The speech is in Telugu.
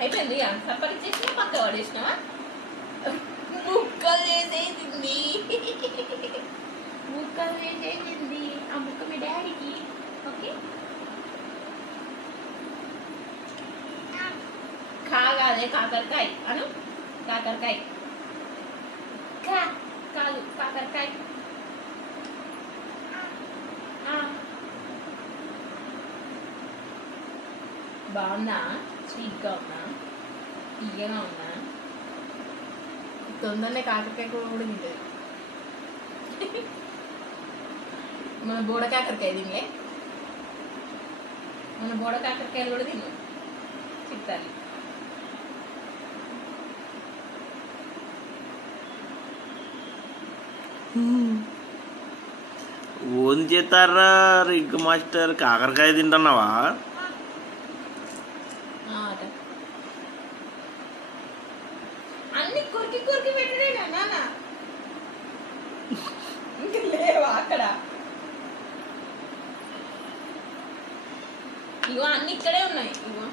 అయిపోయింది చపాతి చేసినా పక్క పడేసినావా ముక్కలు చేసేసింది ముక్కలు చేసేసింది ఆ ముక్క మీ డాడీకి ఓకే కాగాదే కాకరకాయ అను కాకరకాయ కాదు కాకరకాయ బాగుందా స్వీట్గా ఉన్నా తీయగా ఉన్నా తొందరనే కాకరకాయ కూడా తింటుంది మన బోడ కాకరకాయ తినలే మన బోడ కాకరకాయలు కూడా తిన్నాం చెప్తాను ఓన్ చేస్తారా రింక్ మాస్టర్ కాకరకాయ తింటున్నావా అన్ని కొరికి కొరికి పెట్టలేనా నాన్న ఇంకా లేవా అక్కడ ఇగో అన్ని ఇక్కడే ఉన్నాయి ఇగో